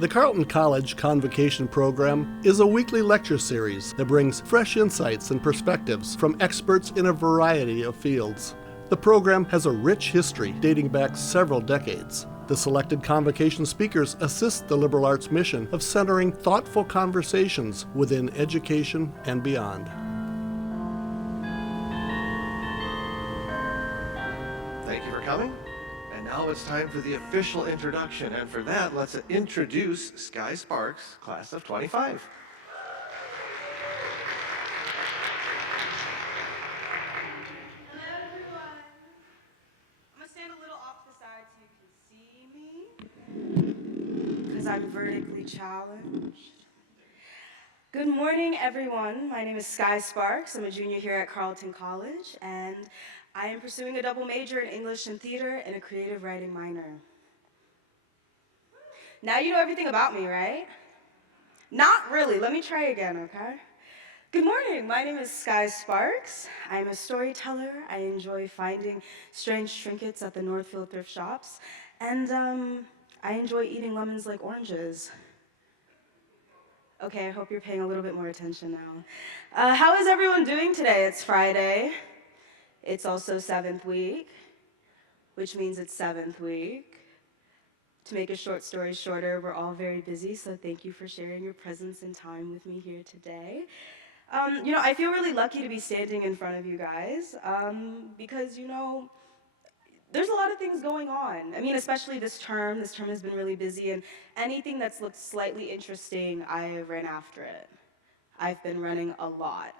The Carleton College Convocation program is a weekly lecture series that brings fresh insights and perspectives from experts in a variety of fields. The program has a rich history dating back several decades. The selected convocation speakers assist the liberal arts mission of centering thoughtful conversations within education and beyond. Thank you for coming. And now it's time for the official introduction. And for that, let's introduce Sky Sparks, class of 25. Hello, everyone. I'm going to stand a little off to the side so you can see me, because I'm vertically challenged. Good morning, everyone. My name is Sky Sparks. I'm a junior here at Carleton College, and I am pursuing a double major in English and theater and a creative writing minor. Now you know everything about me, right? Not really. Let me try again, okay? Good morning. My name is Sky Sparks. I'm a storyteller. I enjoy finding strange trinkets at the Northfield thrift shops, and I enjoy eating lemons like oranges. Okay, I hope you're paying a little bit more attention now. How is everyone doing today? It's Friday. It's also 7th week, which means it's 7th week. To make a short story shorter, we're all very busy, so thank you for sharing your presence and time with me here today. I feel really lucky to be standing in front of you guys because, there's a lot of things going on. I mean, especially this term. This term has been really busy, and anything that's looked slightly interesting, I ran after it. I've been running a lot.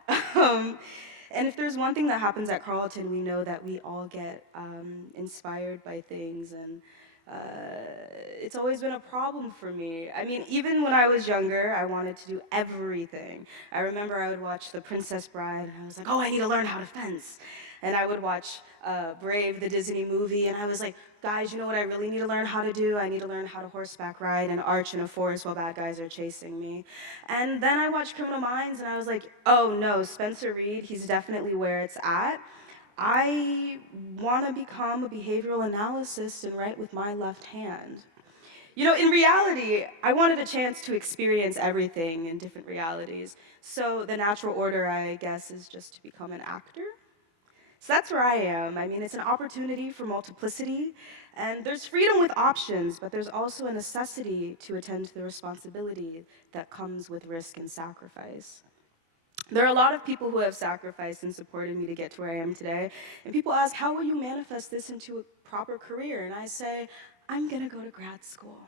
And if there's one thing that happens at Carleton, we know that we all get inspired by things, and it's always been a problem for me. I mean, even when I was younger, I wanted to do everything. I remember I would watch The Princess Bride, and I was like, oh, I need to learn how to fence. And I would watch Brave, the Disney movie, and I was like, guys, you know what I really need to learn how to do? I need to learn how to horseback ride and arch in a forest while bad guys are chasing me. And then I watched Criminal Minds, and I was like, oh no, Spencer Reid, he's definitely where it's at. I want to become a behavioral analyst and write with my left hand. In reality, I wanted a chance to experience everything in different realities. So the natural order, I guess, is just to become an actor. So that's where I am. I mean, it's an opportunity for multiplicity, and there's freedom with options, but there's also a necessity to attend to the responsibility that comes with risk and sacrifice. There are a lot of people who have sacrificed and supported me to get to where I am today, and people ask, how will you manifest this into a proper career? And I say, I'm gonna go to grad school,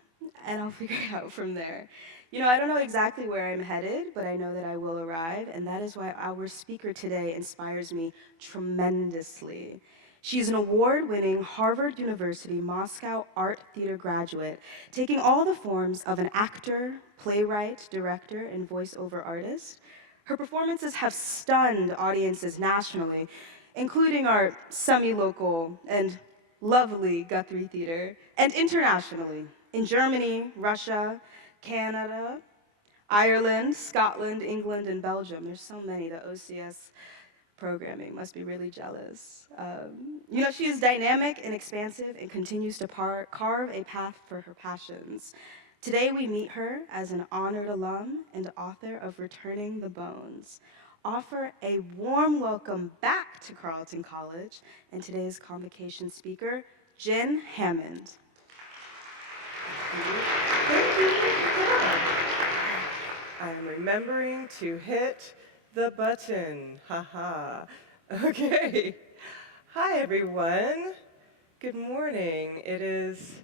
and I'll figure it out from there. I don't know exactly where I'm headed, but I know that I will arrive, and that is why our speaker today inspires me tremendously. She's an award-winning Harvard University Moscow Art Theater graduate, taking all the forms of an actor, playwright, director, and voiceover artist. Her performances have stunned audiences nationally, including our semi-local and lovely Guthrie Theater, and internationally, in Germany, Russia, Canada, Ireland, Scotland, England, and Belgium. There's so many. The OCS programming must be really jealous. She is dynamic and expansive and continues to carve a path for her passions. Today we meet her as an honored alum and author of Returning the Bones. Offer a warm welcome back to Carleton College and today's convocation speaker, Gin Hammond. Thank you. I'm remembering to hit the button. Haha. Okay. Hi, everyone. Good morning. It is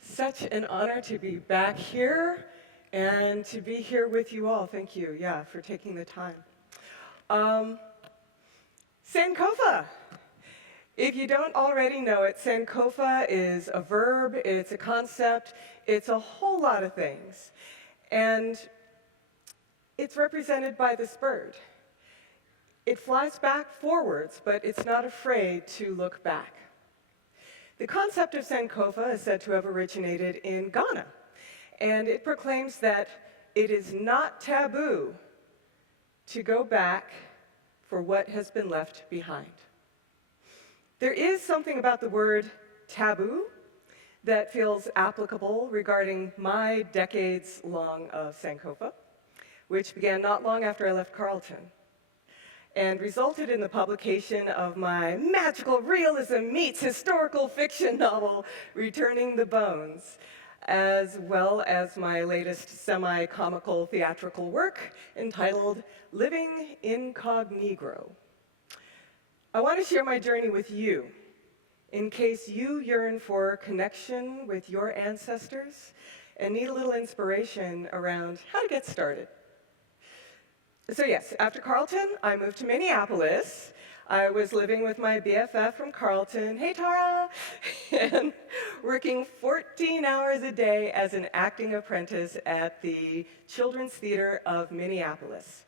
such an honor to be back here and to be here with you all. Thank you, for taking the time. Sankofa. If you don't already know it, Sankofa is a verb, it's a concept, it's a whole lot of things. And it's represented by this bird. It flies back forwards, but it's not afraid to look back. The concept of Sankofa is said to have originated in Ghana, and it proclaims that it is not taboo to go back for what has been left behind. There is something about the word taboo that feels applicable regarding my decades-long of Sankofa, which began not long after I left Carleton, and resulted in the publication of my magical realism meets historical fiction novel, Returning the Bones, as well as my latest semi-comical theatrical work entitled Living Incognito. I want to share my journey with you in case you yearn for connection with your ancestors and need a little inspiration around how to get started. So yes, after Carleton, I moved to Minneapolis. I was living with my BFF from Carleton, hey Tara, and working 14 hours a day as an acting apprentice at the Children's Theater of Minneapolis,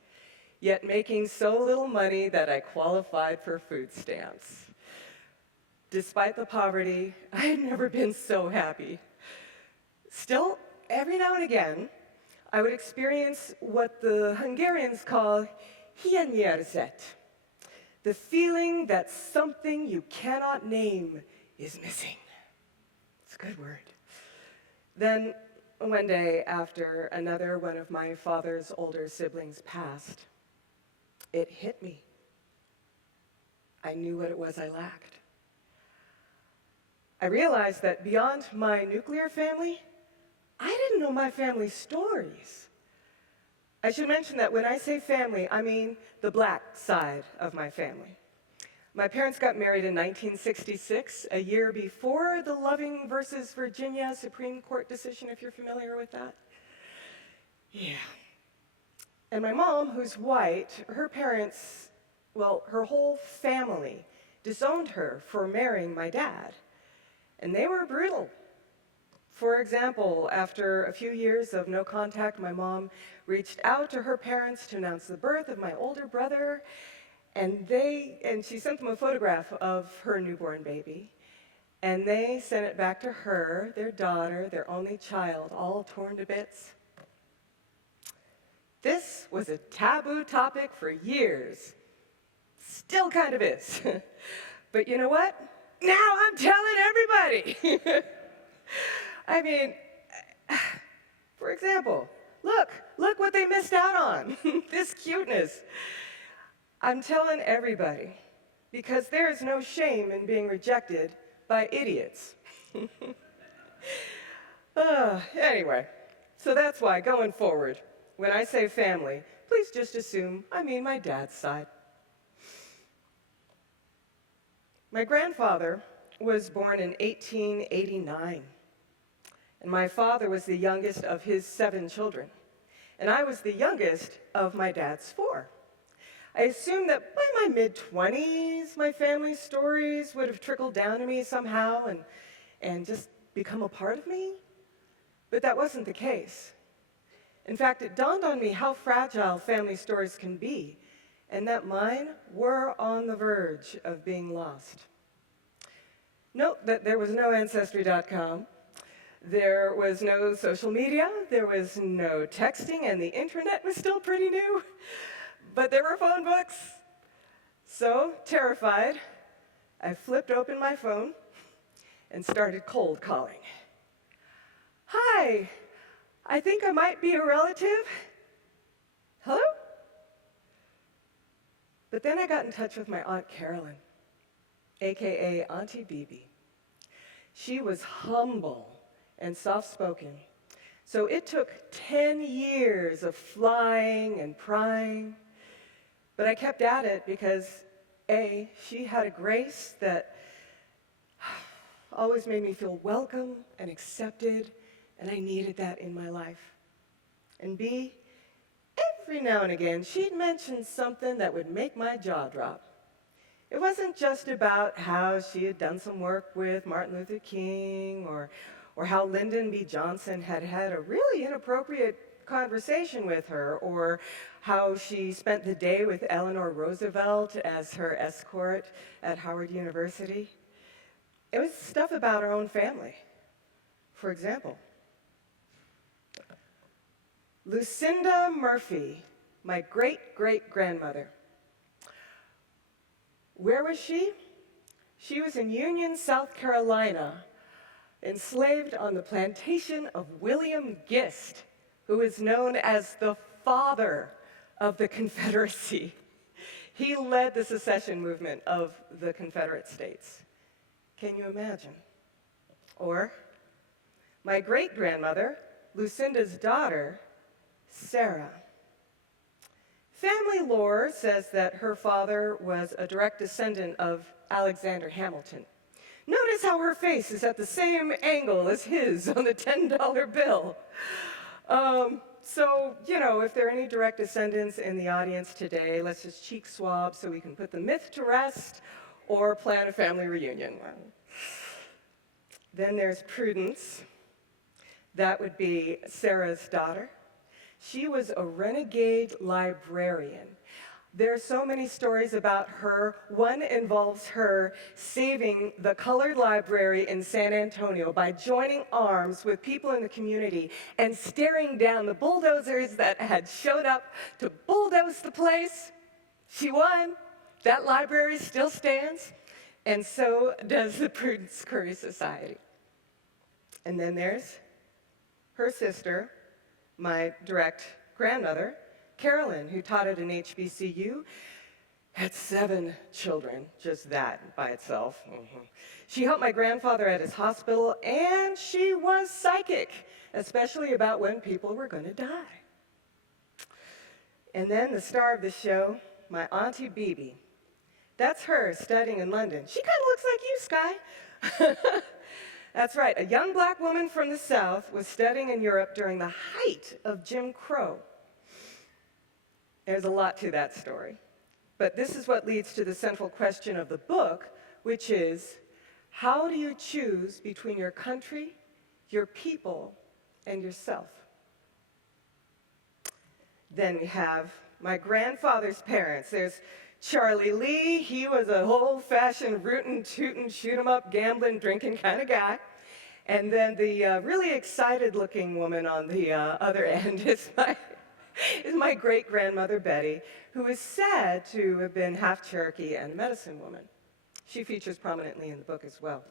yet making so little money that I qualified for food stamps. Despite the poverty, I had never been so happy. Still, every now and again, I would experience what the Hungarians call hiányérzet, the feeling that something you cannot name is missing. It's a good word. Then, one day, after another one of my father's older siblings passed, it hit me. I knew what it was I lacked. I realized that beyond my nuclear family, I didn't know my family's stories. I should mention that when I say family, I mean the black side of my family. My parents got married in 1966, a year before the Loving versus Virginia Supreme Court decision, if you're familiar with that. Yeah. And my mom, who's white, her parents, well, her whole family disowned her for marrying my dad. And they were brutal. For example, after a few years of no contact, my mom reached out to her parents to announce the birth of my older brother, and she sent them a photograph of her newborn baby, and they sent it back to her, their daughter, their only child, all torn to bits. This was a taboo topic for years. Still kind of is. But you know what? Now I'm telling everybody. I mean, for example, look what they missed out on, this cuteness. I'm telling everybody, because there is no shame in being rejected by idiots. Anyway, so that's why going forward, when I say family, please just assume I mean my dad's side. My grandfather was born in 1889. And my father was the youngest of his 7 children. And I was the youngest of my dad's 4. I assumed that by my mid-20s, my family's stories would have trickled down to me somehow and just become a part of me. But that wasn't the case. In fact, it dawned on me how fragile family stories can be, and that mine were on the verge of being lost. Note that there was no Ancestry.com. There was no social media, there was no texting, and the internet was still pretty new. But there were phone books. So, terrified, I flipped open my phone and started cold calling. Hi, I think I might be a relative. Hello? But then I got in touch with my Aunt Carolyn, AKA Auntie Bebe. She was humble and soft-spoken. So it took 10 years of flying and prying, but I kept at it because, A, she had a grace that always made me feel welcome and accepted, and I needed that in my life. And B, every now and again, she'd mention something that would make my jaw drop. It wasn't just about how she had done some work with Martin Luther King or how Lyndon B. Johnson had had a really inappropriate conversation with her, or how she spent the day with Eleanor Roosevelt as her escort at Howard University. It was stuff about our own family. For example, Lucinda Murphy, my great-great-grandmother. Where was she? She was in Union, South Carolina, enslaved on the plantation of William Gist, who is known as the father of the Confederacy. He led the secession movement of the Confederate States. Can you imagine? Or my great-grandmother, Lucinda's daughter, Sarah. Family lore says that her father was a direct descendant of Alexander Hamilton. Notice how her face is at the same angle as his on the $10 bill. So, if there are any direct descendants in the audience today, let's just cheek swab so we can put the myth to rest or plan a family reunion. Then there's Prudence. That would be Sarah's daughter. She was a renegade librarian. There are so many stories about her. One involves her saving the colored library in San Antonio by joining arms with people in the community and staring down the bulldozers that had showed up to bulldoze the place. She won. That library still stands, and so does the Prudence Curry Society. And then there's her sister, my direct grandmother, Carolyn, who taught at an HBCU, had 7 children, just that by itself. She helped my grandfather at his hospital, and she was psychic, especially about when people were going to die. And then the star of the show, my auntie Bebe. That's her studying in London. She kind of looks like you, Sky. That's right, a young black woman from the South was studying in Europe during the height of Jim Crow. There's a lot to that story. But this is what leads to the central question of the book, which is, how do you choose between your country, your people, and yourself? Then we have my grandfather's parents. There's Charlie Lee. He was an old-fashioned rootin', tootin', shoot-'em-up, gambling, drinking kind of guy. And then the really excited-looking woman on the other end is my great-grandmother, Betty, who is said to have been half Cherokee and medicine woman. She features prominently in the book as well.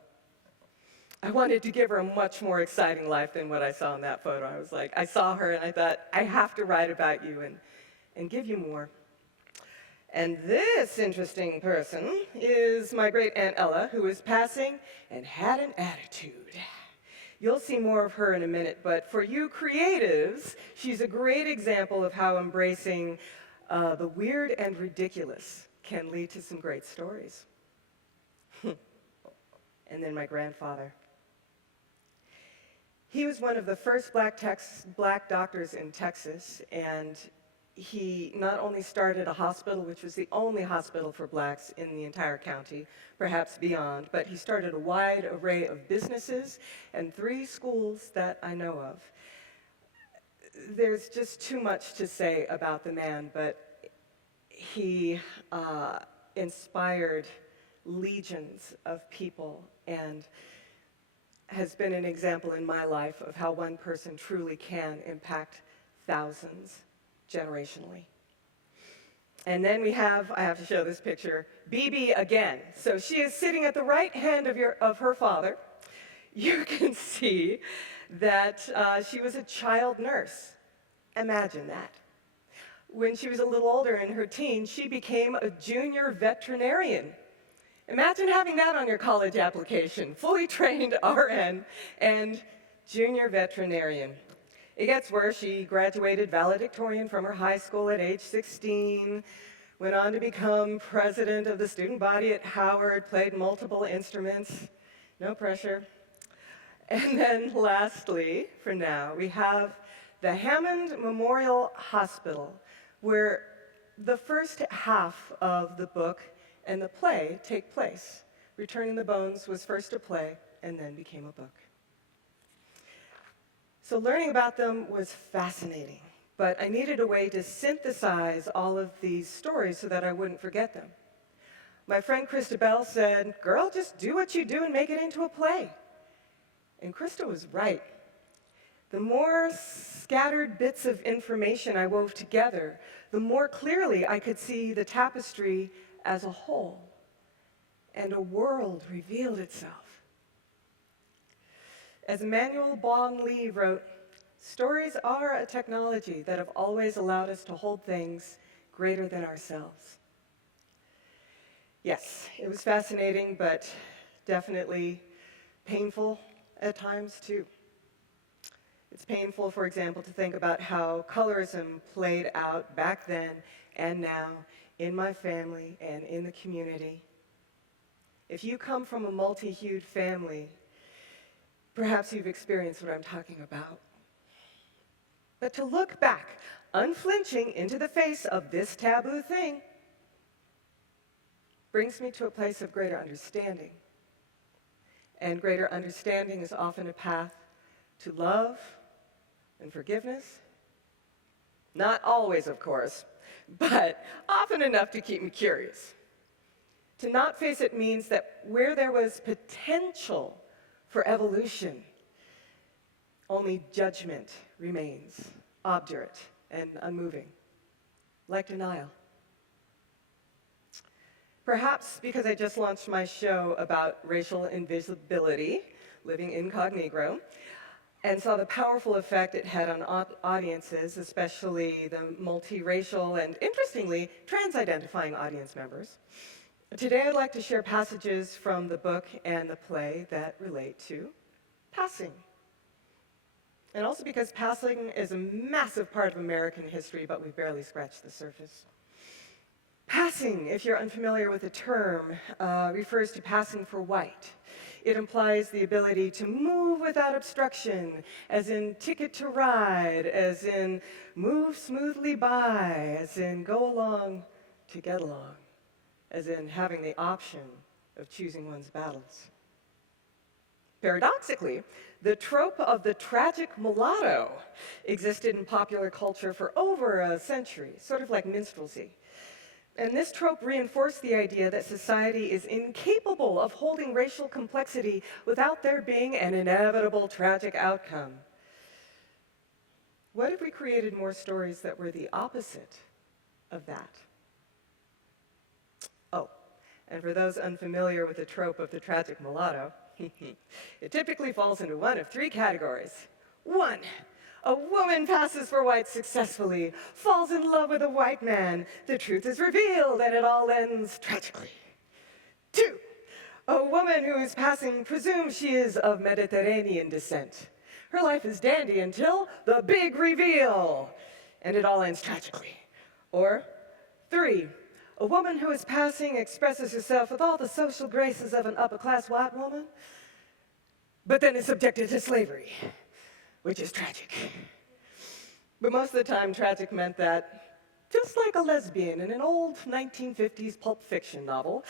I wanted to give her a much more exciting life than what I saw in that photo. I saw her and I thought, I have to write about you and give you more. And this interesting person is my great-aunt Ella, who is passing and had an attitude. You'll see more of her in a minute, but for you creatives, she's a great example of how embracing the weird and ridiculous can lead to some great stories. And then my grandfather. He was one of the first black doctors in Texas, and he not only started a hospital, which was the only hospital for blacks in the entire county, perhaps beyond, but he started a wide array of businesses and 3 schools that I know of. There's just too much to say about the man, but he inspired legions of people and has been an example in my life of how one person truly can impact thousands generationally. And then I have to show this picture, Bebe again. So she is sitting at the right hand of her father. You can see that she was a child nurse. Imagine that. When she was a little older, in her teens, she became a junior veterinarian. Imagine having that on your college application, fully trained RN and junior veterinarian. It gets worse. She graduated valedictorian from her high school at age 16, went on to become president of the student body at Howard, played multiple instruments, no pressure. And then lastly, for now, we have the Hammond Memorial Hospital, where the first half of the book and the play take place. Returning the Bones was first a play and then became a book. So learning about them was fascinating, but I needed a way to synthesize all of these stories so that I wouldn't forget them. My friend Krista Bell said, "Girl, just do what you do and make it into a play." And Krista was right. The more scattered bits of information I wove together, the more clearly I could see the tapestry as a whole, and a world revealed itself. As Emmanuel Bon Lee wrote, stories are a technology that have always allowed us to hold things greater than ourselves. Yes, it was fascinating, but definitely painful at times too. It's painful, for example, to think about how colorism played out back then and now in my family and in the community. If you come from a multi-hued family, perhaps you've experienced what I'm talking about. But to look back, unflinching into the face of this taboo thing, brings me to a place of greater understanding. And greater understanding is often a path to love and forgiveness. Not always, of course, but often enough to keep me curious. To not face it means that where there was potential for evolution, only judgment remains, obdurate and unmoving, like denial. Perhaps because I just launched my show about racial invisibility, living incognito, and saw the powerful effect it had on audiences, especially the multiracial and, interestingly, trans-identifying audience members. Today I'd like to share passages from the book and the play that relate to passing. And also because passing is a massive part of American history, but we've barely scratched the surface. Passing, if you're unfamiliar with the term, refers to passing for white. It implies the ability to move without obstruction, as in ticket to ride, as in move smoothly by, as in go along to get along, as in having the option of choosing one's battles. Paradoxically, the trope of the tragic mulatto existed in popular culture for over a century, sort of like minstrelsy. And this trope reinforced the idea that society is incapable of holding racial complexity without there being an inevitable tragic outcome. What if we created more stories that were the opposite of that? Oh, and for those unfamiliar with the trope of the tragic mulatto, it typically falls into one of three categories. 1, a woman passes for white successfully, falls in love with a white man. The truth is revealed and it all ends tragically. 2, a woman who is passing presumes she is of Mediterranean descent. Her life is dandy until the big reveal, and it all ends tragically. Or 3, a woman who is passing expresses herself with all the social graces of an upper-class white woman, but then is subjected to slavery, which is tragic. But most of the time, tragic meant that, just like a lesbian in an old 1950s pulp fiction novel,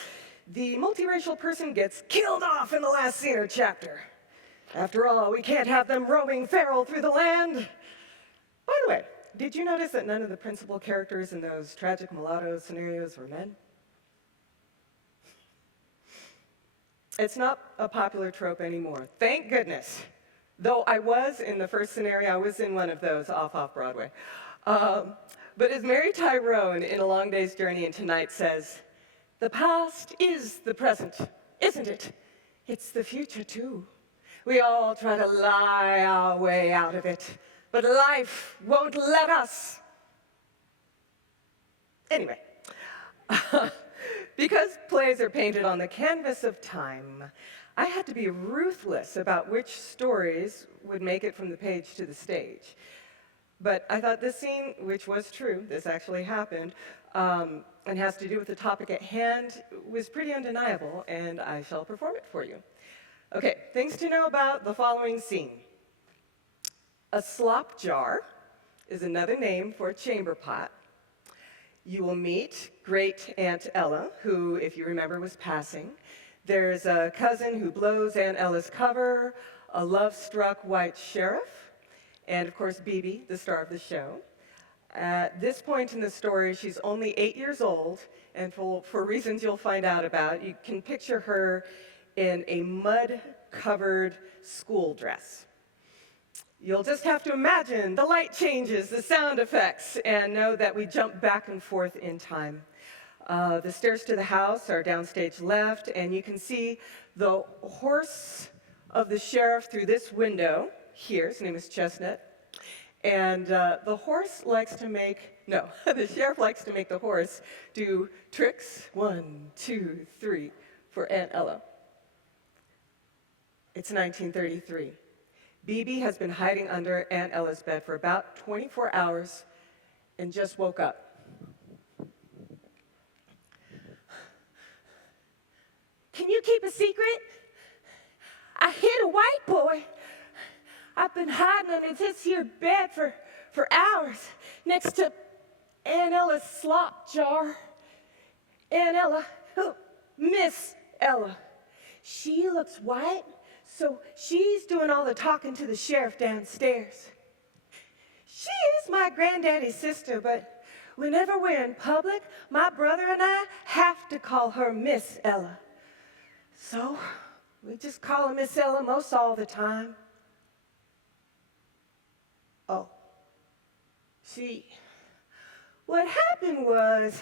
the multiracial person gets killed off in the last scene or chapter. After all, we can't have them roaming feral through the land. By the way, did you notice that none of the principal characters in those tragic mulatto scenarios were men? It's not a popular trope anymore, thank goodness. Though I was in the first scenario, I was in one of those off Broadway. But as Mary Tyrone in A Long Day's Journey and Tonight says, the past is the present, isn't it? It's the future too. We all try to lie our way out of it, but life won't let us. Anyway, because plays are painted on the canvas of time, I had to be ruthless about which stories would make it from the page to the stage. But I thought this scene, which was true, this actually happened, and has to do with the topic at hand, was pretty undeniable, and I shall perform it for you. Okay, things to know about the following scene. A slop jar is another name for a chamber pot. You will meet Great Aunt Ella, who, if you remember, was passing. There's a cousin who blows Aunt Ella's cover, a love-struck white sheriff, and of course, Bebe, the star of the show. At this point in the story, she's only 8 years old, and for reasons you'll find out about, you can picture her in a mud-covered school dress. You'll just have to imagine the light changes, the sound effects, and know that we jump back and forth in time. The stairs to the house are downstage left, and you can see the horse of the sheriff through this window here. His name is Chestnut. And the sheriff likes to make the horse do tricks, 1, 2, 3, for Aunt Ella. It's 1933. Bebe has been hiding under Aunt Ella's bed for about 24 hours and just woke up. Can you keep a secret? I hit a white boy. I've been hiding under this here bed for hours next to Aunt Ella's slop jar. Aunt Ella, Miss Ella, she looks white, so she's doing all the talking to the sheriff downstairs. She is my granddaddy's sister, but whenever we're in public, my brother and I have to call her Miss Ella. So we just call her Miss Ella most all the time. Oh, see, what happened was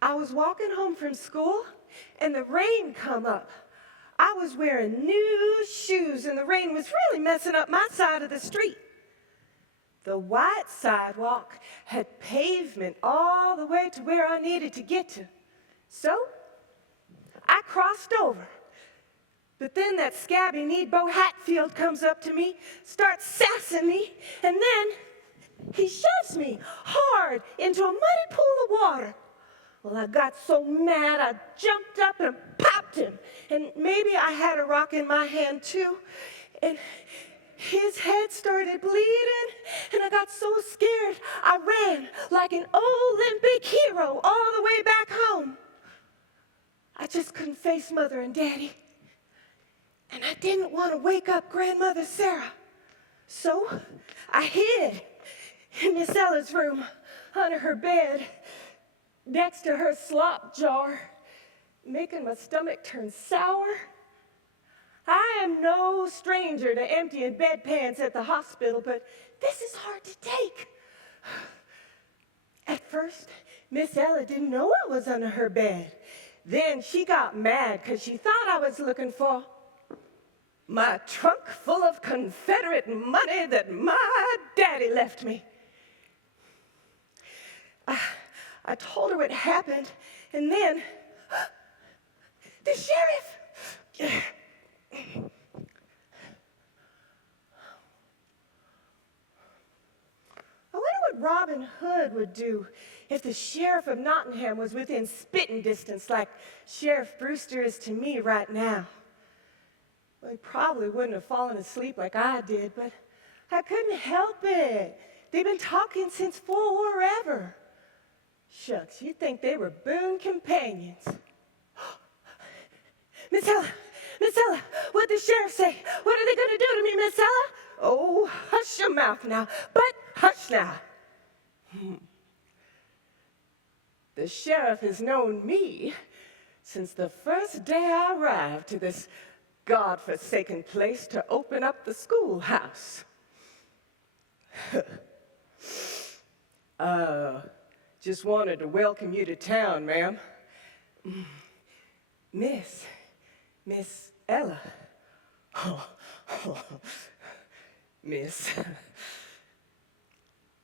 I was walking home from school and the rain come up. I was wearing new shoes and the rain was really messing up my side of the street. The white sidewalk had pavement all the way to where I needed to get to. So I crossed over. But then that scabby-kneed Bo Hatfield comes up to me, starts sassing me, and then he shoves me hard into a muddy pool of water. Well, I got so mad, I jumped up and popped him. And maybe I had a rock in my hand, too. And his head started bleeding, and I got so scared, I ran like an Olympic hero all the way back home. I just couldn't face Mother and Daddy. And I didn't want to wake up Grandmother Sarah. So I hid in Miss Ella's room, under her bed, next to her slop jar, making my stomach turn sour. I am no stranger to emptying bedpans at the hospital, but this is hard to take. At first, Miss Ella didn't know I was under her bed. Then she got mad because she thought I was looking for my trunk full of Confederate money that my daddy left me. I told her what happened, and then the sheriff. I wonder what Robin Hood would do if the sheriff of Nottingham was within spitting distance like Sheriff Brewster is to me right now. Well, he probably wouldn't have fallen asleep like I did, but I couldn't help it. They've been talking since forever. Shucks, you'd think they were boon companions. Miss Ella, what'd the sheriff say? What are they going to do to me, Miss Ella? Oh, hush your mouth now, but hush now. The sheriff has known me since the first day I arrived to this God-forsaken place to open up the schoolhouse. Just wanted to welcome you to town, ma'am. Miss Ella. Miss.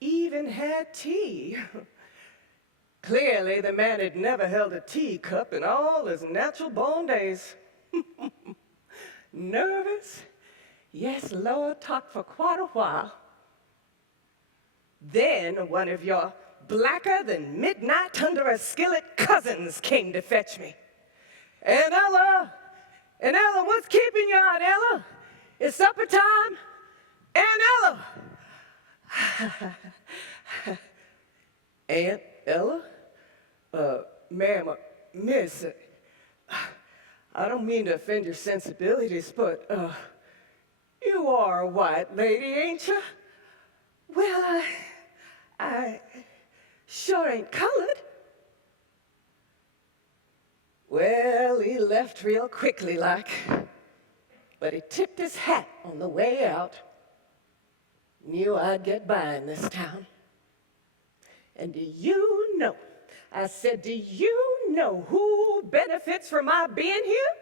Even had tea. Clearly, the man had never held a teacup in all his natural-born days. Nervous? Yes, Lord, talked for quite a while. Then one of your blacker than midnight under a skillet cousins came to fetch me. Aunt Ella, what's keeping you out, Ella? It's supper time. Aunt Ella. Aunt Ella? Ma'am, miss, I don't mean to offend your sensibilities, but, you are a white lady, ain't you? Well, I sure ain't colored. Well, he left real quickly like, but he tipped his hat on the way out. Knew I'd get by in this town. And do you know, I said, do you know who benefits from my being here?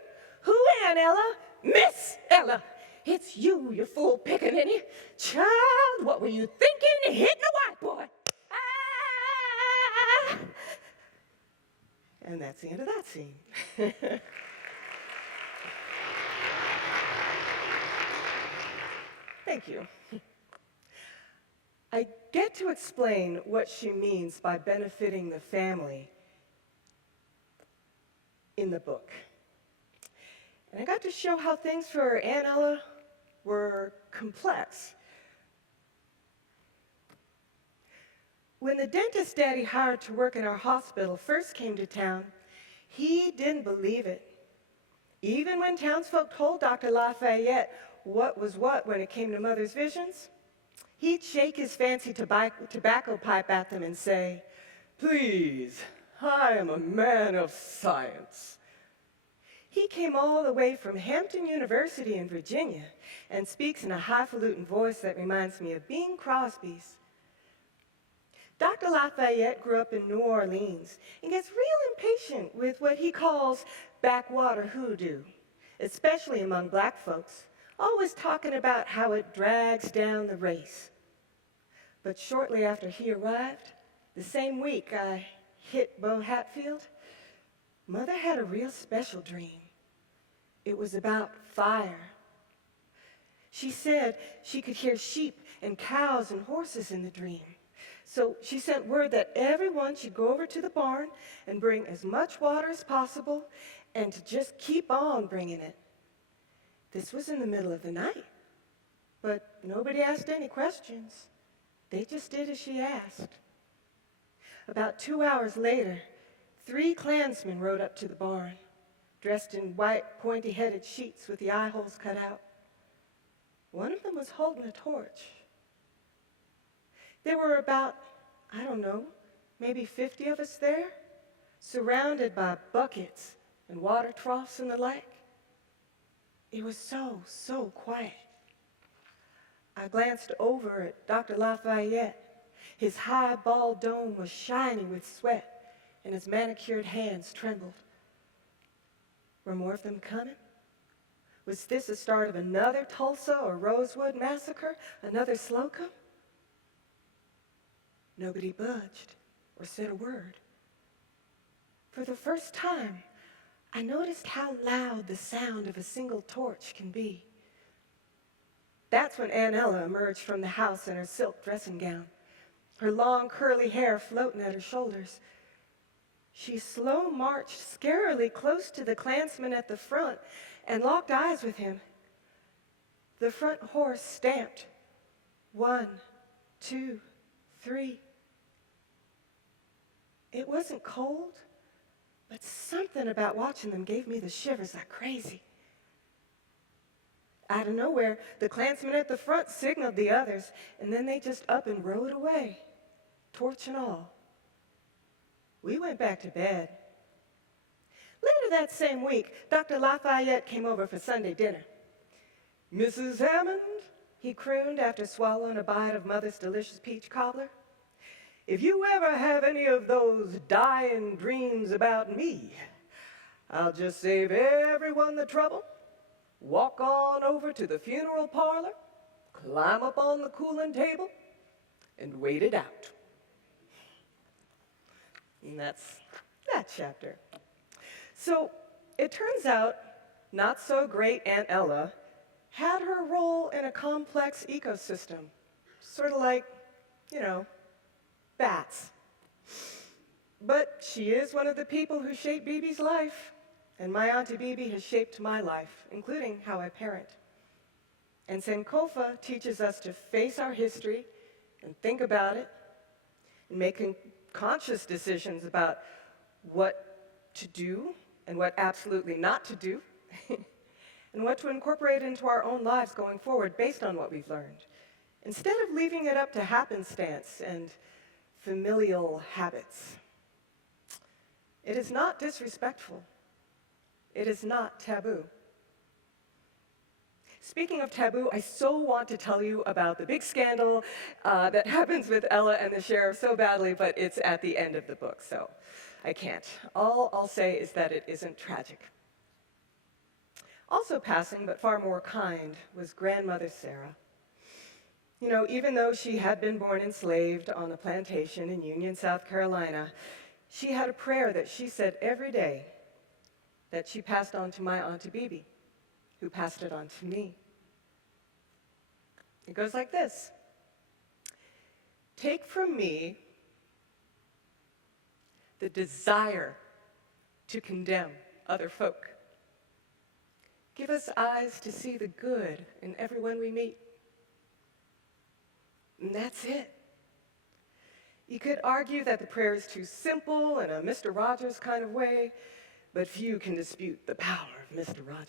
Who, Aunt Ella? Miss Ella, it's you, you fool pickaninny. Child, what were you thinking hitting a white boy? Ah! And that's the end of that scene. Thank you. I get to explain what she means by benefiting the family in the book. And I got to show how things for Aunt Ella were complex. When the dentist Daddy hired to work in our hospital first came to town, he didn't believe it. Even when townsfolk told Dr. Lafayette what was what when it came to Mother's visions, he'd shake his fancy tobacco pipe at them and say, "Please, I am a man of science." He came all the way from Hampton University in Virginia and speaks in a highfalutin voice that reminds me of Bing Crosby's. Dr. Lafayette grew up in New Orleans and gets real impatient with what he calls backwater hoodoo, especially among black folks, always talking about how it drags down the race. But shortly after he arrived, the same week I hit Bo Hatfield, Mother had a real special dream. It was about fire. She said she could hear sheep and cows and horses in the dream. So she sent word that everyone should go over to the barn and bring as much water as possible and to just keep on bringing it. This was in the middle of the night, but nobody asked any questions. They just did as she asked. About 2 hours later, 3 Klansmen rode up to the barn, dressed in white, pointy-headed sheets with the eye holes cut out. One of them was holding a torch. There were about, I don't know, maybe 50 of us there, surrounded by buckets and water troughs and the like. It was so quiet. I glanced over at Dr. Lafayette. His high, bald dome was shiny with sweat, and his manicured hands trembled. Were more of them coming? Was this the start of another Tulsa or Rosewood massacre, another Slocum? Nobody budged or said a word. For the first time, I noticed how loud the sound of a single torch can be. That's when Aunt Ella emerged from the house in her silk dressing gown, her long curly hair floating at her shoulders. She slow marched scarily close to the Klansman at the front and locked eyes with him. The front horse stamped. 1, 2, 3. It wasn't cold, but something about watching them gave me the shivers like crazy. Out of nowhere, the Klansman at the front signaled the others, and then they just up and rode away, torch and all. We went back to bed. Later that same week, Dr. Lafayette came over for Sunday dinner. "Mrs. Hammond," he crooned after swallowing a bite of Mother's delicious peach cobbler, "if you ever have any of those dying dreams about me, I'll just save everyone the trouble. Walk on over to the funeral parlor, climb up on the cooling table, and wait it out." And that's that chapter. So it turns out not so great Aunt Ella had her role in a complex ecosystem, sort of like, bats. But she is one of the people who shaped Bebe's life. And my Auntie Bebe has shaped my life, including how I parent. And Sankofa teaches us to face our history and think about it and make conscious decisions about what to do and what absolutely not to do and what to incorporate into our own lives going forward based on what we've learned, instead of leaving it up to happenstance and familial habits. It is not disrespectful. It is not taboo. Speaking of taboo, I so want to tell you about the big scandal that happens with Ella and the sheriff so badly, but it's at the end of the book, so I can't. All I'll say is that it isn't tragic. Also passing, but far more kind, was Grandmother Sarah. You know, even though she had been born enslaved on a plantation in Union, South Carolina, she had a prayer that she said every day that she passed on to my Auntie Bebe, who passed it on to me. It goes like this. Take from me the desire to condemn other folk. Give us eyes to see the good in everyone we meet. And that's it. You could argue that the prayer is too simple in a Mr. Rogers kind of way, but few can dispute the power of Mr. Rogers.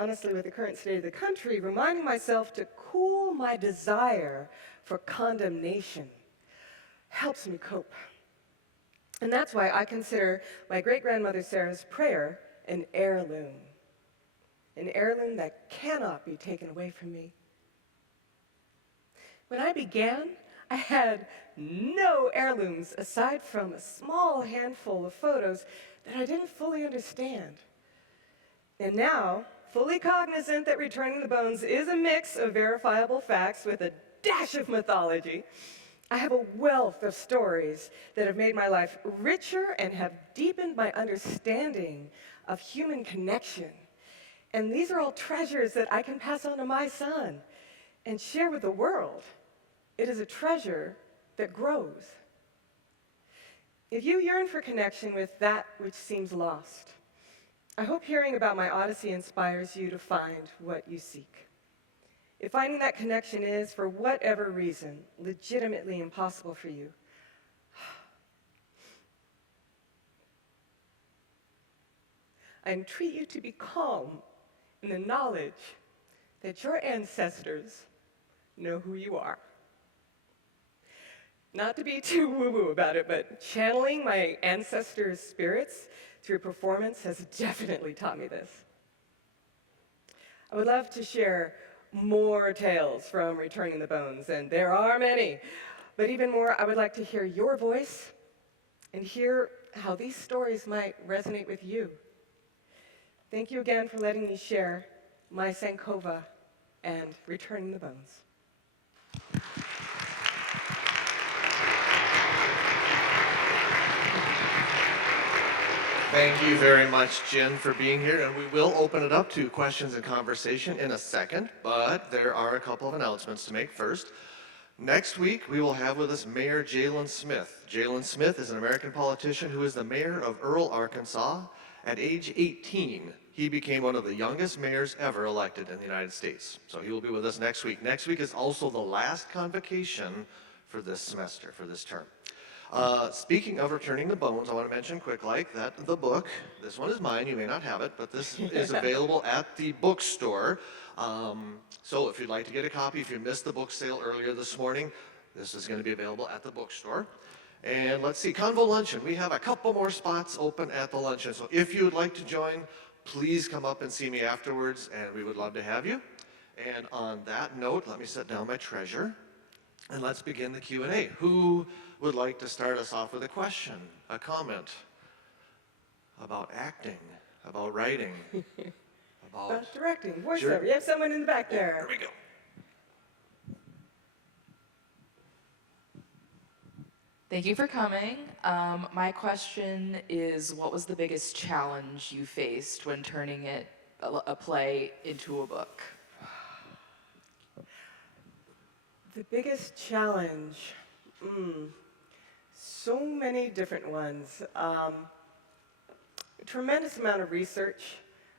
Honestly, with the current state of the country, reminding myself to cool my desire for condemnation helps me cope. And that's why I consider my great-grandmother Sarah's prayer an heirloom that cannot be taken away from me. When I began, I had no heirlooms aside from a small handful of photos that I didn't fully understand. And now, fully cognizant that Returning the Bones is a mix of verifiable facts with a dash of mythology, I have a wealth of stories that have made my life richer and have deepened my understanding of human connection. And these are all treasures that I can pass on to my son and share with the world. It is a treasure that grows. If you yearn for connection with that which seems lost, I hope hearing about my Odyssey inspires you to find what you seek. If finding that connection is, for whatever reason, legitimately impossible for you, I entreat you to be calm in the knowledge that your ancestors know who you are. Not to be too woo-woo about it, but channeling my ancestors' spirits through performance has definitely taught me this. I would love to share more tales from Returning the Bones, and there are many. But even more, I would like to hear your voice and hear how these stories might resonate with you. Thank you again for letting me share my Sankova and Returning the Bones. Thank you very much, Gin, for being here, and we will open it up to questions and conversation in a second, but there are a couple of announcements to make first. Next week, we will have with us Mayor Jalen Smith. Jalen Smith is an American politician who is the mayor of Earle, Arkansas. At age 18, he became one of the youngest mayors ever elected in the United States. So he will be with us next week. Next week is also the last convocation for this semester, for this term. Speaking of Returning the Bones, I want to mention quick that the book, this one is mine, you may not have it, but this is available at the bookstore. So if you'd like to get a copy, if you missed the book sale earlier this morning, this is going to be available at the bookstore. And let's see, Convo Luncheon. We have a couple more spots open at the luncheon. So if you would like to join, please come up and see me afterwards, and we would love to have you. And on that note, let me set down my treasure, and let's begin the Q&A. Who would like to start us off with a question, a comment about acting, about writing, about directing, voiceover? Sure. You have someone in the back there. Here we go. Thank you for coming. My question is, what was the biggest challenge you faced when turning a play into a book? The biggest challenge? So many different ones. A tremendous amount of research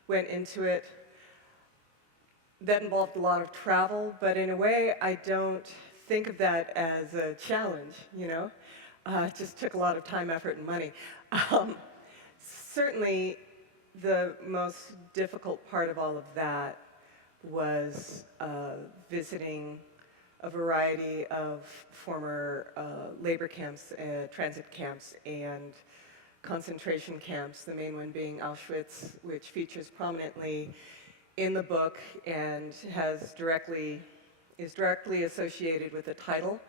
went into it. That involved a lot of travel, but in a way, I don't think of that as a challenge, you know? It just took a lot of time, effort, and money. Certainly, the most difficult part of all of that was visiting a variety of former labor camps, transit camps, and concentration camps, the main one being Auschwitz, which features prominently in the book and is directly associated with the title,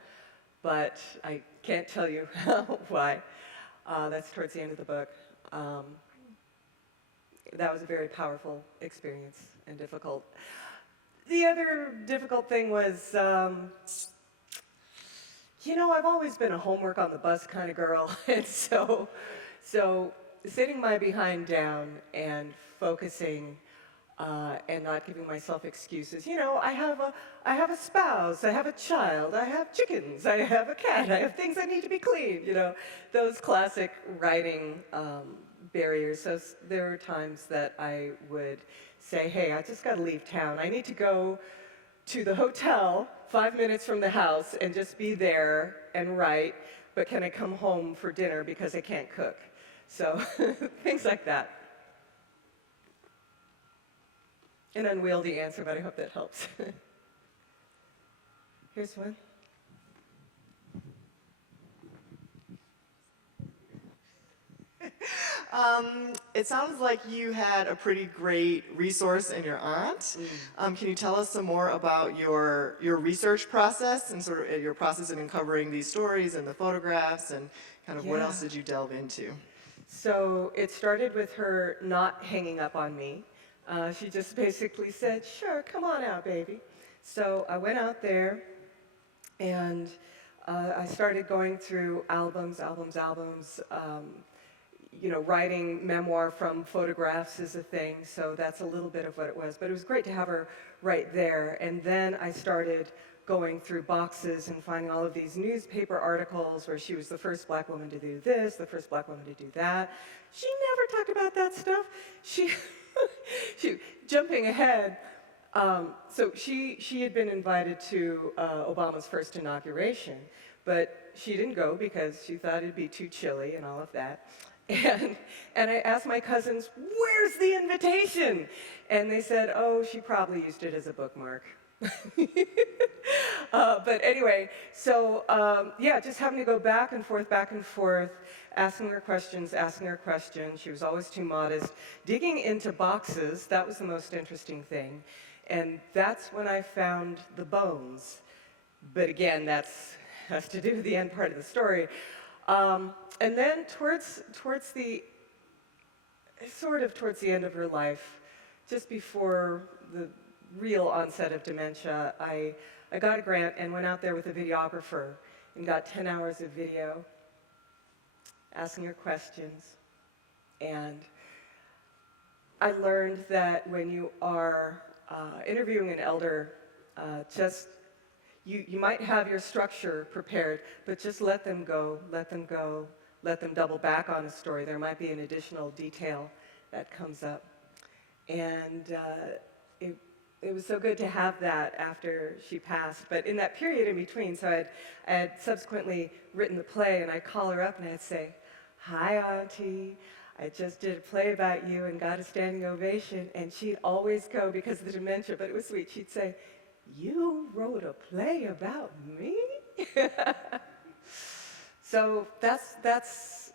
but I can't tell you why. That's towards the end of the book. that was a very powerful experience and difficult. The other difficult thing was, I've always been a homework on the bus kind of girl, and so sitting my behind down and focusing and not giving myself excuses. I have a spouse, I have a child, I have chickens, I have a cat, I have things that need to be cleaned. Those classic writing barriers. So there were times that I would say, hey, I just got to leave town. I need to go to the hotel 5 minutes from the house and just be there and write, but can I come home for dinner because I can't cook? So things like that. An unwieldy answer, but I hope that helps. Here's one. It sounds like you had a pretty great resource in your aunt. Can you tell us some more about your research process and sort of your process in uncovering these stories and the photographs and kind of what else did you delve into? So it started with her not hanging up on me. She just basically said, sure, come on out, baby. So I went out there and I started going through albums. Writing memoir from photographs is a thing, so that's a little bit of what it was. But it was great to have her right there. And then I started going through boxes and finding all of these newspaper articles where she was the first black woman to do this, the first black woman to do that. She never talked about that stuff. She jumping ahead. So she had been invited to Obama's first inauguration, but she didn't go because she thought it'd be too chilly and all of that. And I asked my cousins, where's the invitation? And they said, oh, she probably used it as a bookmark. But anyway, so just having to go back and forth, asking her questions. She was always too modest. Digging into boxes, that was the most interesting thing. And that's when I found the bones. But again, has to do with the end part of the story. And then towards the end of her life, just before the real onset of dementia, I got a grant and went out there with a videographer and got 10 hours of video, asking her questions. And I learned that when you are interviewing an elder, you might have your structure prepared, but just let them go, let them double back on a story. There might be an additional detail that comes up. And it was so good to have that after she passed. But in that period in between, so I had subsequently written the play, and I'd call her up and I'd say, hi, Auntie. I just did a play about you and got a standing ovation. And she'd always go, because of the dementia, but it was sweet, she'd say, you wrote a play about me? So that's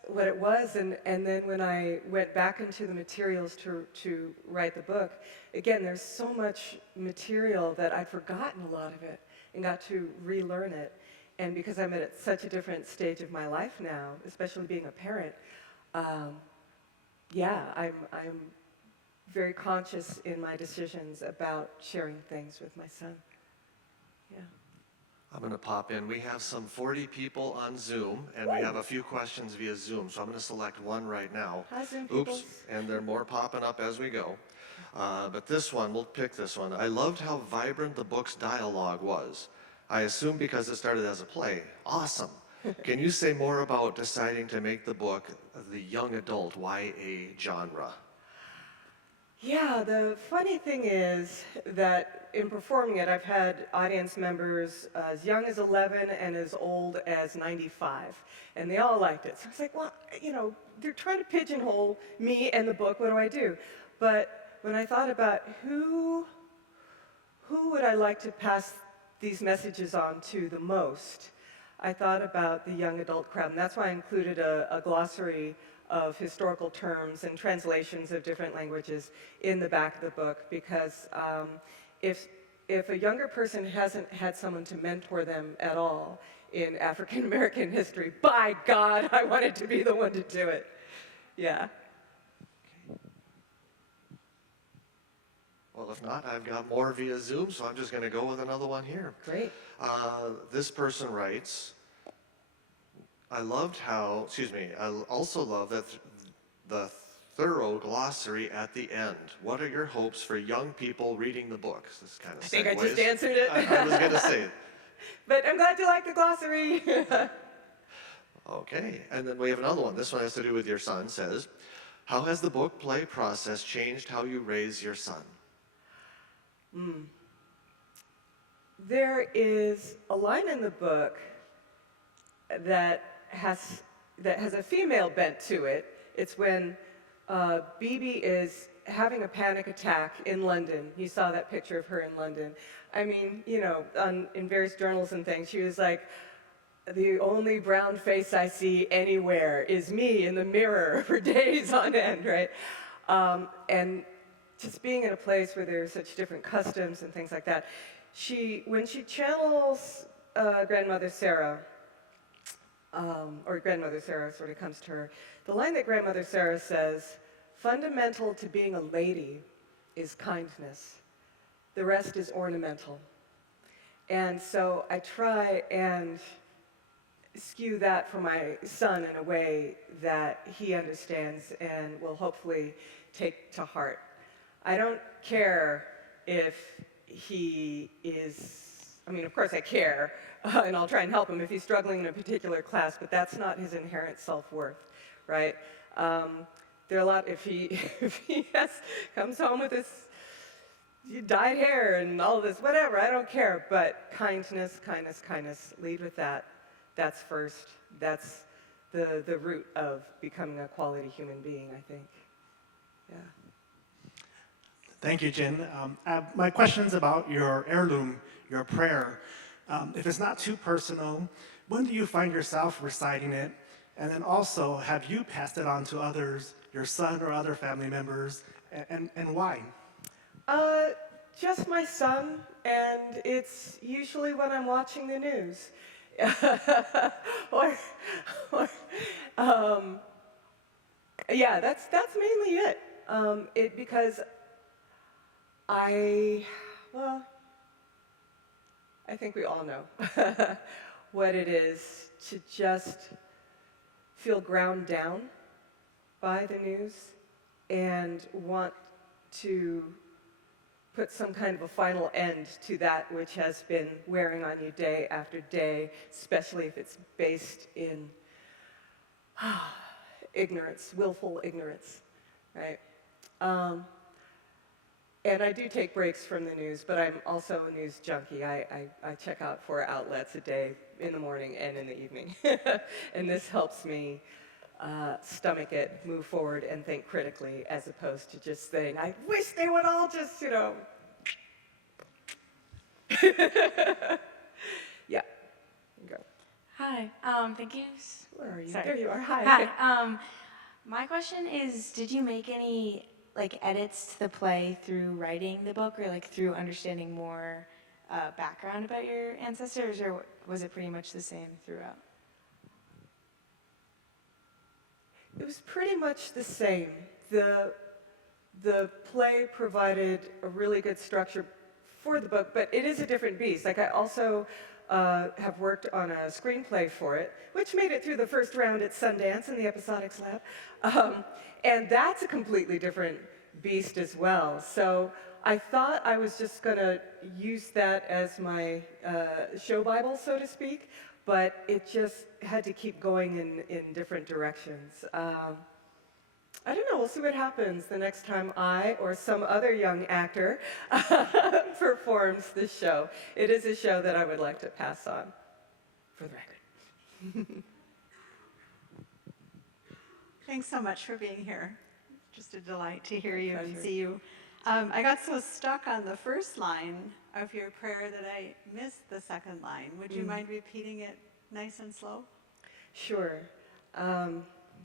what it was. And then when I went back into the materials to write the book, again, there's so much material that I'd forgotten a lot of it and got to relearn it. And because I'm at such a different stage of my life now, especially being a parent, I'm very conscious in my decisions about sharing things with my son. Yeah. I'm going to pop in. We have some 40 people on Zoom, and we have a few questions via Zoom, so I'm going to select one right now. Hi, Zoom people. Oops, and there are more popping up as we go. But this one, we'll pick this one. I loved how vibrant the book's dialogue was. I assume because it started as a play. Awesome. Can you say more about deciding to make the book the young adult YA genre? Yeah, the funny thing is that in performing it, I've had audience members as young as 11 and as old as 95, and they all liked it. So I was like, well, they're trying to pigeonhole me and the book, what do I do? But when I thought about who would I like to pass these messages on to the most, I thought about the young adult crowd, and that's why I included a glossary of historical terms and translations of different languages in the back of the book, because if a younger person hasn't had someone to mentor them at all in African American history, by God, I wanted to be the one to do it. Yeah. Well, if not, I've got more via Zoom, so I'm just going to go with another one here. Great. This person writes, I also love that the thorough glossary at the end. What are your hopes for young people reading the book? This kind of I think I segues. just answered it. I was going to say it. But I'm glad you like the glossary. Okay, and then we have another one. This one has to do with your son. Says, how has the book play process changed how you raise your son? There is a line in the book that has a female bent to it. It's when Bebe is having a panic attack in London. You saw that picture of her in London. I mean, you know, in various journals and things, she was like, the only brown face I see anywhere is me in the mirror for days on end, right? And just being in a place where there's such different customs and things like that, when she channels Grandmother Sarah, or Grandmother Sarah sort of comes to her, the line that Grandmother Sarah says, fundamental to being a lady is kindness. The rest is ornamental. And so I try and skew that for my son in a way that he understands and will hopefully take to heart. I don't care if he is, I mean, of course I care, and I'll try and help him if he's struggling in a particular class, but that's not his inherent self-worth, right? There are a lot, if he comes home with his dyed hair and all this, whatever, I don't care, but kindness, lead with that. That's first. That's the root of becoming a quality human being, I think. Yeah. Thank you, Jen. My question's about your heirloom, your prayer. If it's not too personal, when do you find yourself reciting it? And then also, have you passed it on to others, your son or other family members, and why? Just my son, and it's usually when I'm watching the news. Yeah, that's mainly it. Because I think we all know what it is to just feel ground down by the news and want to put some kind of a final end to that which has been wearing on you day after day, especially if it's based in ignorance, willful ignorance, right? And I do take breaks from the news, but I'm also a news junkie. I check out 4 outlets a day, in the morning and in the evening. And this helps me stomach it, move forward, and think critically, as opposed to just saying, I wish they would all just, Yeah, go. Hi, thank you. Where are you? Sorry. There you are, hi. Hi, my question is, did you make any edits to the play through writing the book, or through understanding more background about your ancestors, or was it pretty much the same throughout? It was pretty much the same. The play provided a really good structure for the book, but it is a different beast. I also have worked on a screenplay for it, which made it through the first round at Sundance in the Episodics Lab. And that's a completely different beast as well. So I thought I was just going to use that as my show Bible, so to speak, but it just had to keep going in different directions. I don't know, we'll see what happens the next time I or some other young actor performs this show. It is a show that I would like to pass on, for the record. Thanks so much for being here. Just a delight to hear you and Pleasure. see you. I got so stuck on the first line of your prayer that I missed the second line. Would you mind repeating it nice and slow? Sure.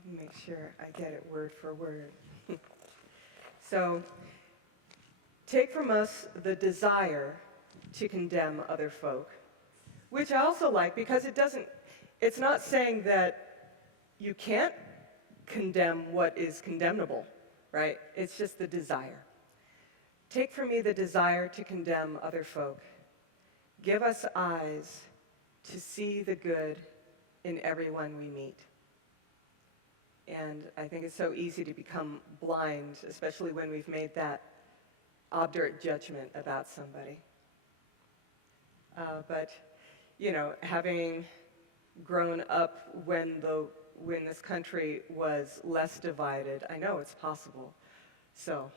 Make sure I get it word for word. So, take from us the desire to condemn other folk, which I also like because it's not saying that you can't condemn what is condemnable, right? It's just the desire. Take from me the desire to condemn other folk. Give us eyes to see the good in everyone we meet. And I think it's so easy to become blind, especially when we've made that obdurate judgment about somebody. But, you know, having grown up when this country was less divided, I know it's possible. So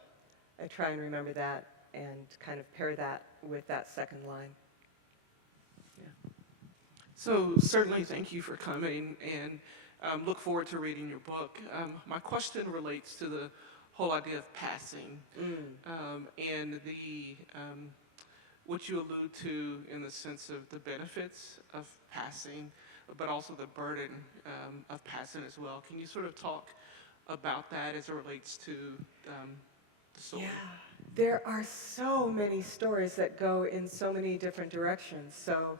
I try and remember that and kind of pair that with that second line. Yeah. So certainly thank you for coming, and look forward to reading your book. My question relates to the whole idea of passing and the what you allude to in the sense of the benefits of passing, but also the burden of passing as well. Can you sort of talk about that as it relates to the story? Yeah, there are so many stories that go in so many different directions. So,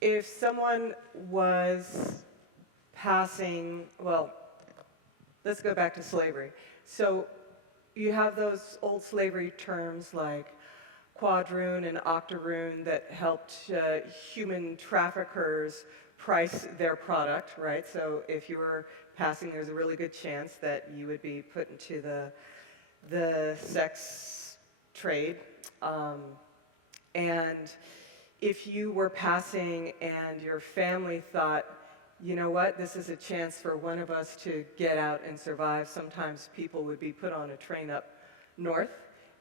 if someone was passing, well, let's go back to slavery. So you have those old slavery terms like quadroon and octoroon that helped human traffickers price their product, right? So if you were passing, there's a really good chance that you would be put into the sex trade. And if you were passing and your family thought, you know what, this is a chance for one of us to get out and survive, sometimes people would be put on a train up north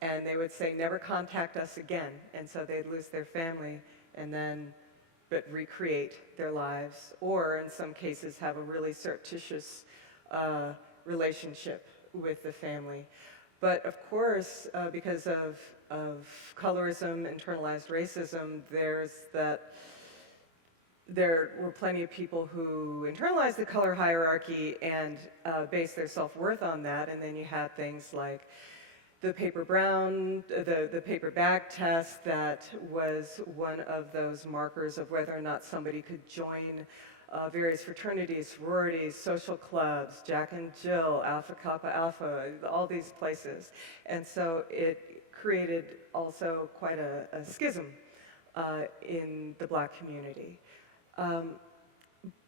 and they would say, never contact us again. And so they'd lose their family and then but recreate their lives, or in some cases have a really surreptitious relationship with the family. But of course, because of colorism, internalized racism, there were plenty of people who internalized the color hierarchy and based their self-worth on that. And then you had things like the paper bag test that was one of those markers of whether or not somebody could join various fraternities, sororities, social clubs, Jack and Jill, Alpha Kappa Alpha, all these places. And so it created also quite a schism in the Black community.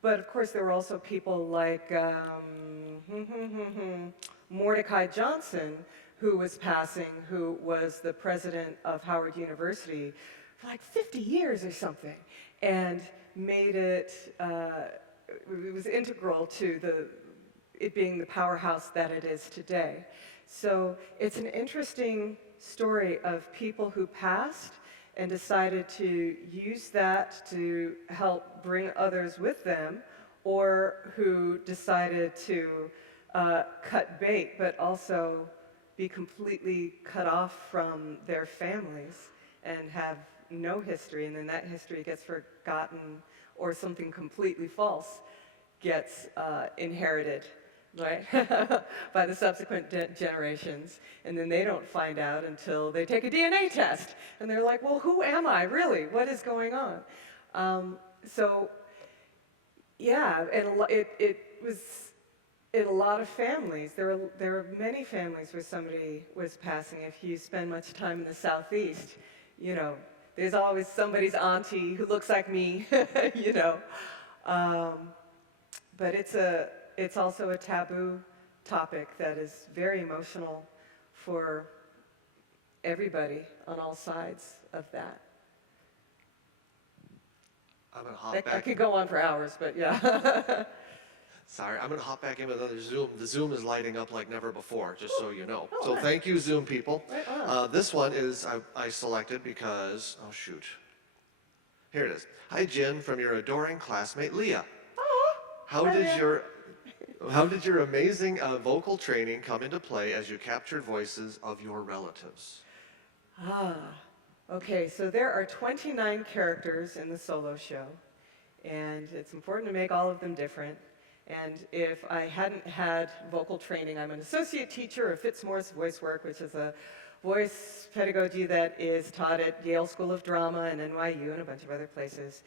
But of course there were also people like Mordecai Johnson, who was passing, who was the president of Howard University for like 50 years or something, and made it was integral to it being the powerhouse that it is today. So it's an interesting story of people who passed and decided to use that to help bring others with them, or who decided to cut bait, but also be completely cut off from their families and have no history, and then that history gets forgotten, or something completely false gets inherited, right, by the subsequent generations, and then they don't find out until they take a DNA test, and they're like, well, who am I, really? What is going on? So, yeah, and it was in a lot of families. There are many families where somebody was passing. If you spend much time in the Southeast, you know, there's always somebody's auntie who looks like me, you know. But it's also a taboo topic that is very emotional for everybody on all sides of that. I'm gonna hop back. I could go on for hours, but yeah. Sorry, I'm going to hop back in with another Zoom. The Zoom is lighting up like never before, just so you know. So thank you, Zoom people. This one is I selected because, oh shoot. Here it is. Hi, Jen, from your adoring classmate, Leah. How did your amazing vocal training come into play as you captured voices of your relatives? Okay, so there are 29 characters in the solo show, and it's important to make all of them different. And if I hadn't had vocal training, I'm an associate teacher of Fitzmaurice Voice Work, which is a voice pedagogy that is taught at Yale School of Drama and NYU and a bunch of other places.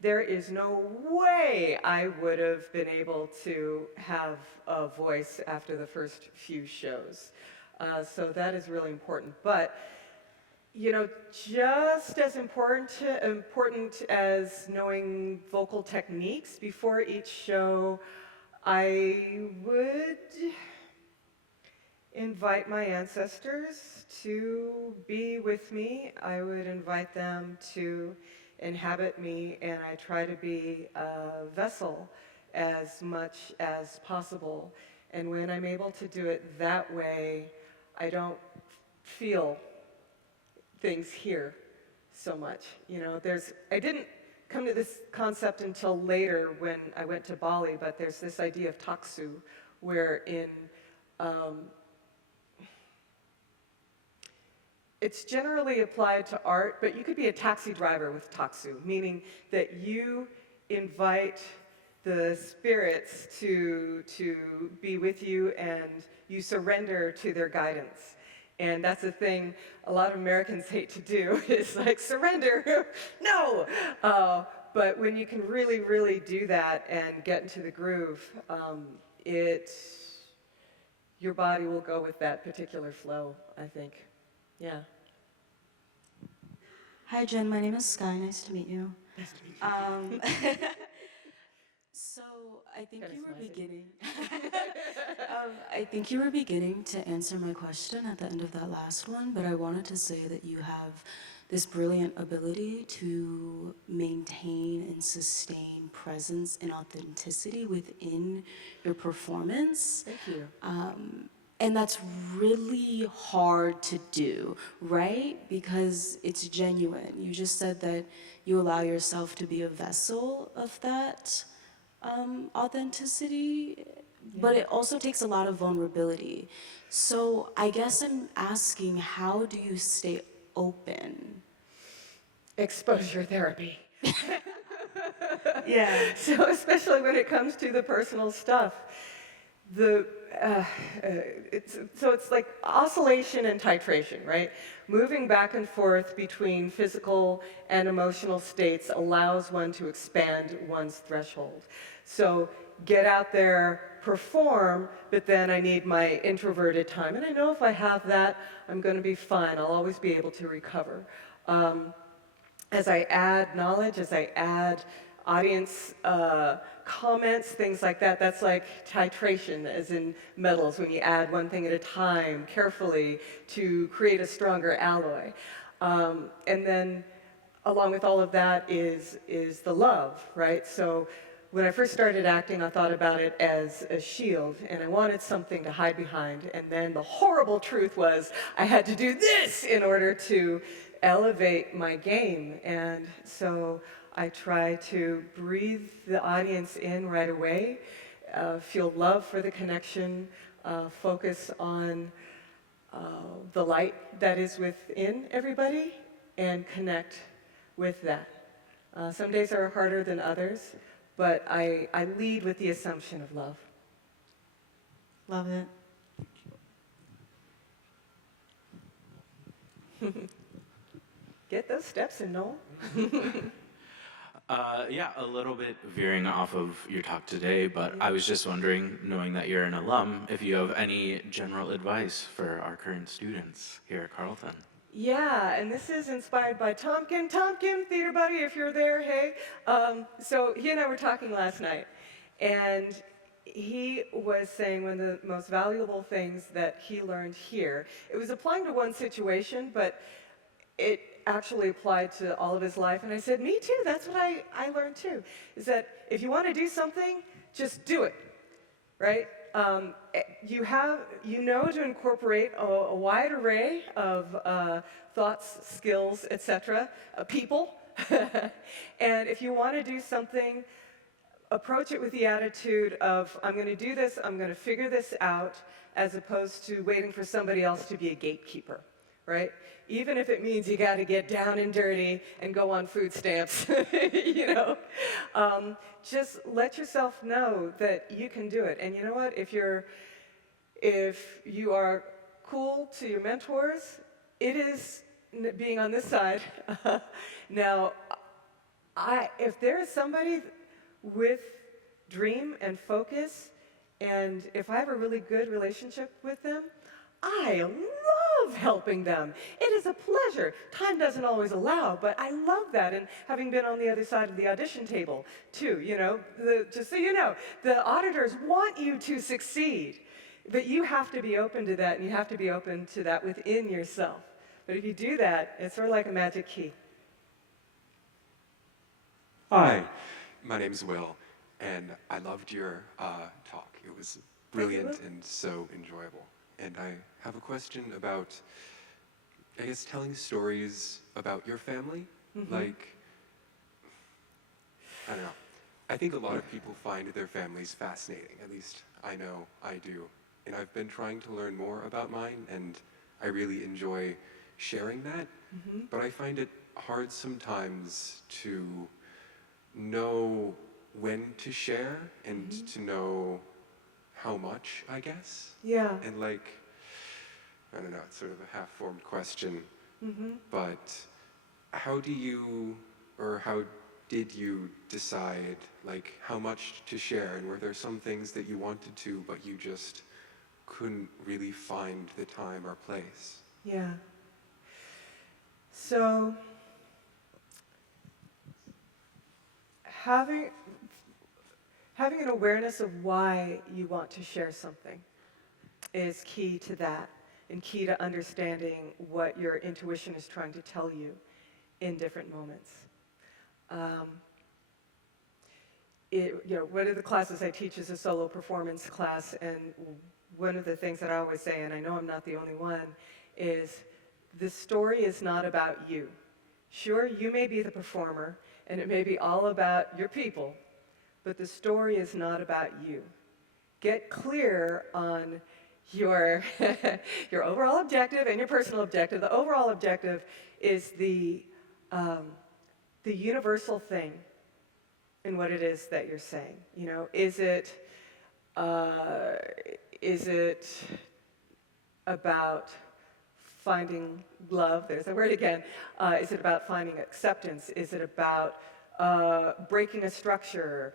There is no way I would have been able to have a voice after the first few shows. So that is really important. But, you know, just as important as knowing vocal techniques before each show, I would invite my ancestors to be with me. I would invite them to inhabit me, and I try to be a vessel as much as possible. And when I'm able to do it that way, I don't feel things here so much. You know, I didn't come to this concept until later when I went to Bali, but there's this idea of taksu, wherein it's generally applied to art, but you could be a taxi driver with taksu, meaning that you invite the spirits to be with you and you surrender to their guidance. And that's the thing a lot of Americans hate to do, is like, surrender, no! But when you can really, really do that and get into the groove, your body will go with that particular flow, I think. Yeah. Hi, Jen. My name is Sky. Nice to meet you. Nice to meet you. So I think you were beginning. I think you were beginning to answer my question at the end of that last one, but I wanted to say that you have this brilliant ability to maintain and sustain presence and authenticity within your performance. Thank you. And that's really hard to do, right? Because it's genuine. You just said that you allow yourself to be a vessel of that authenticity, but it also takes a lot of vulnerability. So I guess I'm asking, how do you stay open? Exposure therapy. Yeah. So especially when it comes to the personal stuff, it's like oscillation and titration, right? Moving back and forth between physical and emotional states allows one to expand one's threshold. So get out there, perform, but then I need my introverted time. And I know if I have that, I'm going to be fine. I'll always be able to recover. As I add knowledge, as I add audience comments, things like that, that's like titration, as in metals, when you add one thing at a time, carefully, to create a stronger alloy. And then along with all of that is the love, right? So when I first started acting, I thought about it as a shield, and I wanted something to hide behind. And then the horrible truth was I had to do this in order to elevate my game. And so I try to breathe the audience in right away, feel love for the connection, focus on the light that is within everybody, and connect with that. Some days are harder than others, but I lead with the assumption of love. Love it. Get those steps in, Noel. Yeah, a little bit veering off of your talk today, but I was just wondering, knowing that you're an alum, if you have any general advice for our current students here at Carleton. Yeah, and this is inspired by Tompkin, theater buddy, if you're there, hey. So he and I were talking last night, and he was saying one of the most valuable things that he learned here, it was applying to one situation, but it actually applied to all of his life. And I said, me too, that's what I learned too, is that if you want to do something, just do it, right? You know to incorporate a wide array of thoughts, skills, etc., people. And if you want to do something, approach it with the attitude of, I'm going to do this, I'm going to figure this out, as opposed to waiting for somebody else to be a gatekeeper, right? Even if it means you got to get down and dirty and go on food stamps, you know. Just let yourself know that you can do it. And you know what? If you are cool to your mentors, it is being on this side. Now, if there is somebody with dream and focus, and if I have a really good relationship with them, I love helping them. It is a pleasure. Time doesn't always allow, but I love that. And having been on the other side of the audition table, too, just so you know, the auditors want you to succeed, but you have to be open to that, and you have to be open to that within yourself. But if you do that, it's sort of like a magic key. Hi, my name's Will, and I loved your talk. It was brilliant and so enjoyable. And I have a question about, I guess, telling stories about your family. Like, I don't know. I think a lot of people find their families fascinating. At least I know I do. And I've been trying to learn more about mine, and I really enjoy sharing that. But I find it hard sometimes to know when to share and to know how much, I guess. Yeah. And like, I don't know, it's sort of a half-formed question, but how did you decide, like, how much to share? And were there some things that you wanted to, but you just couldn't really find the time or place? Yeah. So, having an awareness of why you want to share something is key to that, and key to understanding what your intuition is trying to tell you in different moments. One of the classes I teach is a solo performance class, and one of the things that I always say, and I know I'm not the only one, is the story is not about you. Sure, you may be the performer, and it may be all about your people, but the story is not about you. Get clear on your overall objective and your personal objective. The overall objective is the universal thing in what it is that you're saying. Is it about finding love? There's the word again. Is it about finding acceptance? Is it about breaking a structure?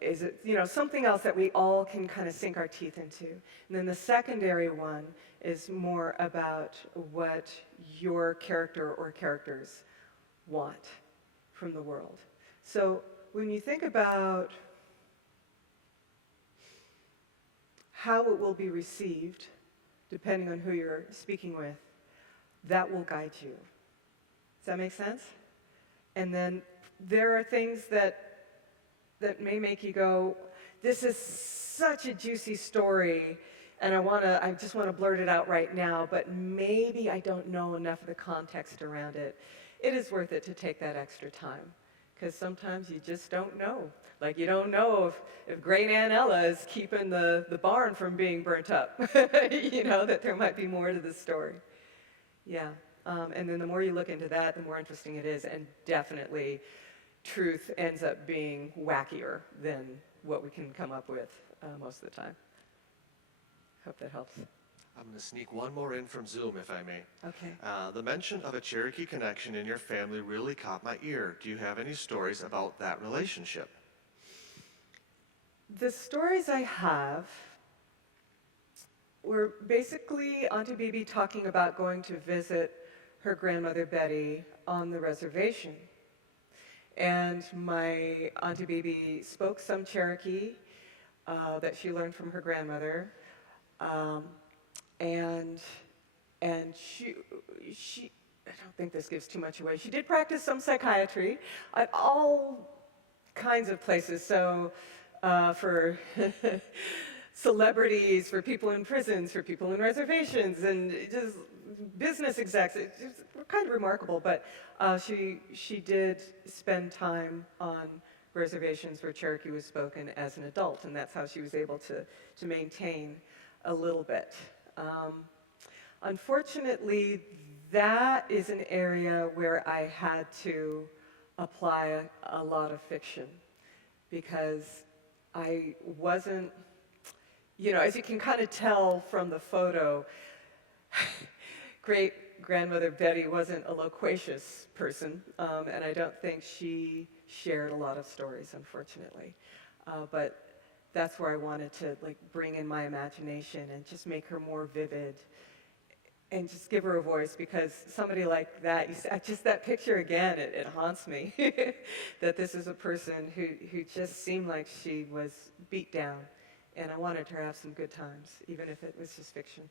Is it something else that we all can kind of sink our teeth into? And then the secondary one is more about what your character or characters want from the world. So when you think about how it will be received, depending on who you're speaking with, that will guide you. Does that make sense? And then there are things that may make you go, this is such a juicy story, and I just want to blurt it out right now, but maybe I don't know enough of the context around it. It is worth it to take that extra time, because sometimes you just don't know. Like, you don't know if Great Aunt Ella is keeping the barn from being burnt up, that there might be more to the story. Yeah, and then the more you look into that, the more interesting it is, and definitely truth ends up being wackier than what we can come up with most of the time. Hope that helps. I'm going to sneak one more in from Zoom, if I may. Okay. The mention of a Cherokee connection in your family really caught my ear. Do you have any stories about that relationship? The stories I have were basically Auntie Bebe talking about going to visit her grandmother Betty on the reservation. And my Auntie Bebe spoke some Cherokee that she learned from her grandmother. And she, I don't think this gives too much away. She did practice some psychiatry at all kinds of places. So for celebrities, for people in prisons, for people in reservations, and just business execs. It's kind of remarkable, but she did spend time on reservations where Cherokee was spoken as an adult, and that's how she was able to maintain a little bit. Unfortunately, that is an area where I had to apply a lot of fiction, because I wasn't, as you can kind of tell from the photo, great-grandmother Betty wasn't a loquacious person, and I don't think she shared a lot of stories, unfortunately. But that's where I wanted to bring in my imagination and just make her more vivid and just give her a voice, because somebody like that, just that picture again, it haunts me, that this is a person who just seemed like she was beat down, and I wanted her to have some good times, even if it was just fiction.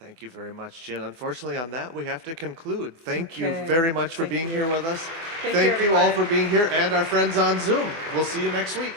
Thank you very much, Jen. Unfortunately, on that, we have to conclude. Thank you Okay. very much for Thank being you. here with us. Thank Thank you, you all everybody. for being here and our friends on Zoom. We'll see you next week.